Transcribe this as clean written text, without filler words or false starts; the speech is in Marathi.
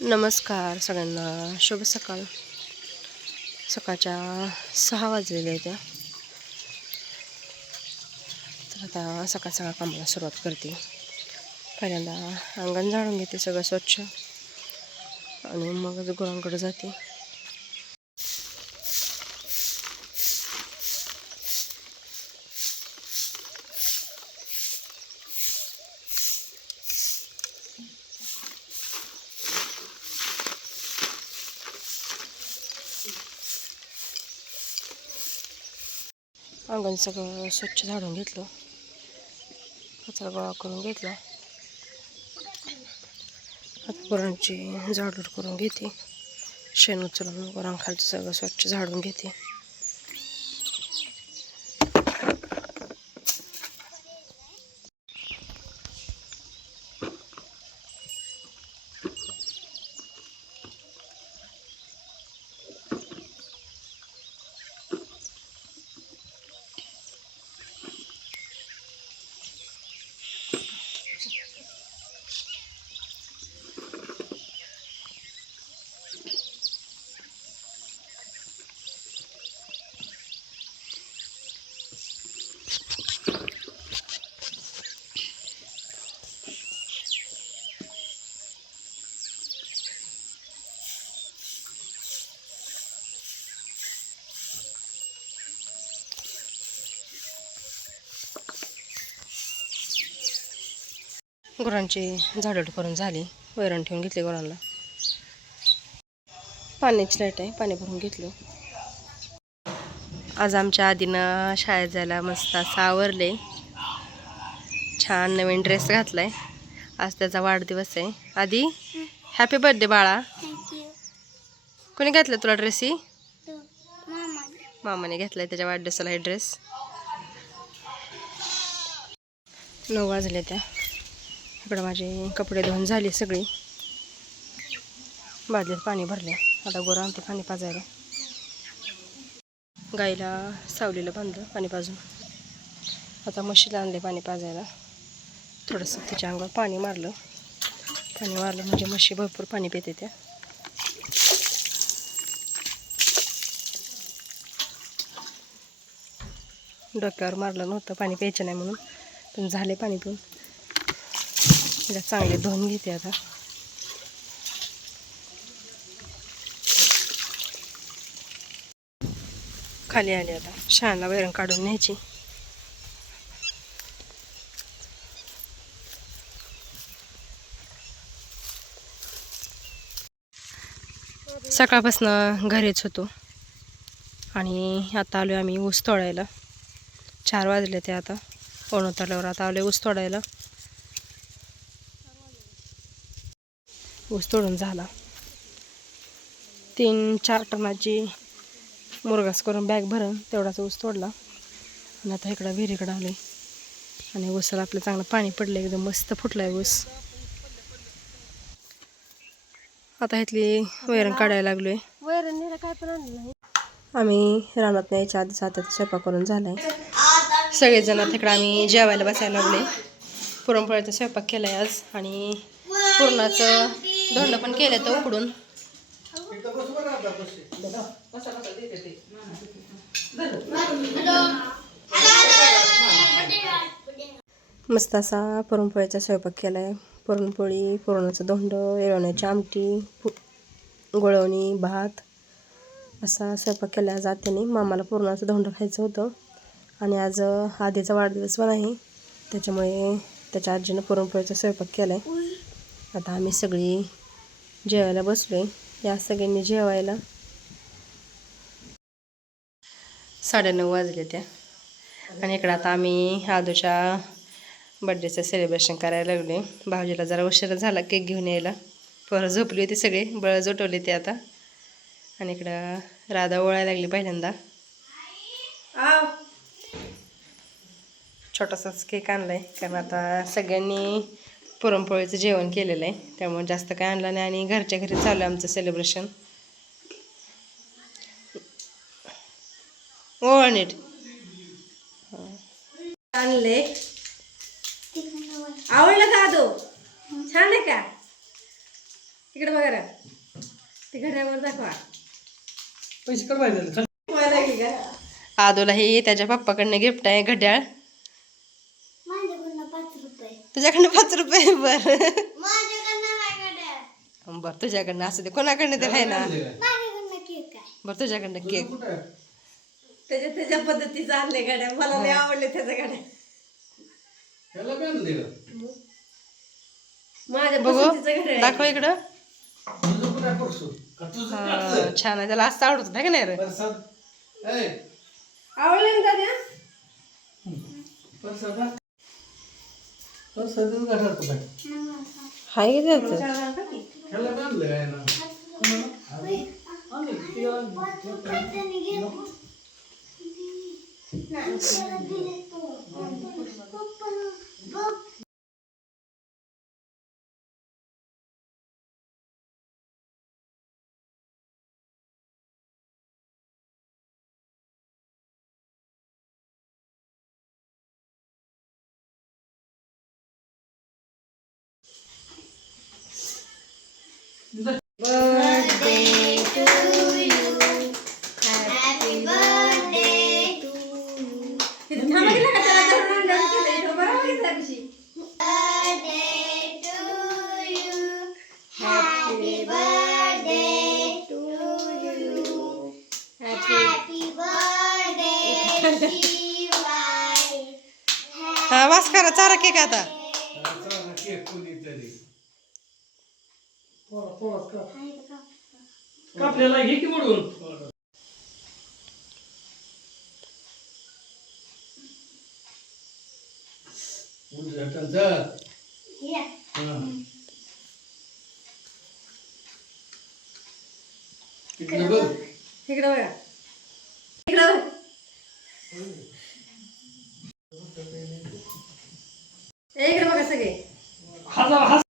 नमस्कार सगळ्यांना, शुभ सकाळ. सकाळच्या 6 वाजलेल्या आहेत. तर आता सकाळ कामाला सुरुवात करते. पहिल्यांदा अंगण झाडून घेते सगळं स्वच्छ आणि मग गुरांकडे जाते. अंगण सगळं स्वच्छ झाडून घेतलं, कचरा गोळा करून घेतला. आता गुरांची झाडूड करून घेते. शेण उचलून गुरांखालचं सगळं स्वच्छ झाडून घेते. गुरांची झाडूड करून झाली. वैरण ठेवून घेतली गुरांना. पाण्याची लाईट आहे, पाणी भरून घेतलं. आज आमच्या आधीनं शाळेत जायला मस्त असं आवरले. छान नवीन ड्रेस घातलाय. आज त्याचा वाढदिवस आहे. आधी हॅपी बर्थडे बाळा. कोणी घातलं तुला ड्रेस? ही मामाने घेतलाय त्याच्या वाढदिवसाला हे ड्रेस. 9 वाजले. त्या इकडं माझे कपडे धुवून झाले सगळे. बादलीत पाणी भरले. आता गोरा आणते पाणी पाजायला. गाईला सावलीला बांधलं पाणी पाजून. आता म्हशीला आणले पाणी पाजायला. थोडंसं तिच्या अंगावर पाणी मारलं म्हणजे म्हशी भरपूर पाणी पिते त्या. डोक्यावर मारलं नव्हतं पाणी प्यायचं नाही म्हणून, पण झाले पाणी पिऊन. तिला चांगले धुवून घेते आता. खाली आली आता. शाळेला वैरण काढून न्यायची. सकाळपासून घरीच होतो आणि आता आलो आम्ही ऊस तोडायला. 4 वाजले ते आता. तळल्यावर आता आलो ऊस तोडायला. ऊस तोडून झाला. 3-4 टनाची मुरगास करून बॅग भरून तेवढाच ऊस तोडला. आणि आता इकडं विहिरीकडं आले आणि ऊसाला आपलं चांगलं पाणी पडलं. एकदम मस्त फुटलाय ऊस. आता इथली वैरण काढायला लागलोय. आम्ही रानात यायच्या आधीच आता स्वयंपाक करून झालाय. सगळेजण तिकडं आम्ही जेवायला बसायला लागले. पुरणपोळ्याचा स्वयंपाक केलाय आज आणि पुरणाचं धोंड पण केलं तर उकडून. मस्त असा पुरणपोळ्याचा स्वयंपाक केलाय. पुरणपोळी, पुरणाचं धोंड, येळवण्याची आमटी, गुळवणी, भात असा स्वयंपाक केला जाते. मामाला पुरणाचं धोंड खायचं होतं आणि आज आधीचा वाढदिवस पण आहे, त्याच्यामुळे त्याच्या आजीनं पुरणपोळीचा स्वयंपाक केला आहे. आता आम्ही सगळी जेवायला बसलो आहे. या सगळ्यांनी जेवायला. 9:30 वाजले त्या आणि इकडं आता आम्ही आदूच्या बड्डेचं सेलिब्रेशन करायला लागले. भाऊजीला जरा उशीर झाला केक घेऊन यायला. पोरं झोपली होती सगळे, बळ जोटवले ते आता. आणि इकडं राधा ओळायला लागली पहिल्यांदा. छोटासाच केक आणलाय कारण आता सगळ्यांनी पुरणपोळीचं जेवण केलेलं आहे, त्यामुळे जास्त काय आणलं नाही आणि घरच्या घरी चालू आहे आमचं सेलिब्रेशन. ओळ नीट आणले. आवडलं का आदो? छान आहे का? इकडे बघा ना, ते घड्यावर दाखवा. पैसे काढवायचे आदूला ही त्याच्या पप्पाकडनं गिफ्ट आहे घड्याळ. तुझ्याकडनं 5 रुपये. बर तुझ्याकडनं असू दे, कोणाकडनं ते आहे ना. बर तुझ्याकडनं केक. त्याच्या पद्धतीचं आणले गाड्या, मला लय आवडले त्याच्या गाड्या. माझ्या बघू दाखव इकडं. छान आहे, त्याला असं आवडत नाही का नाही रे. आवडले ना दादा. हाय birthday to you. Happy birthday to you. Birthday to you. Happy birthday to you. Happy birthday Shivaj. हा वास करा, चारा केक आता. कापलेला घे की मोडून. इकडे बघा, इकडे बघा. इकडे बघा सगळे.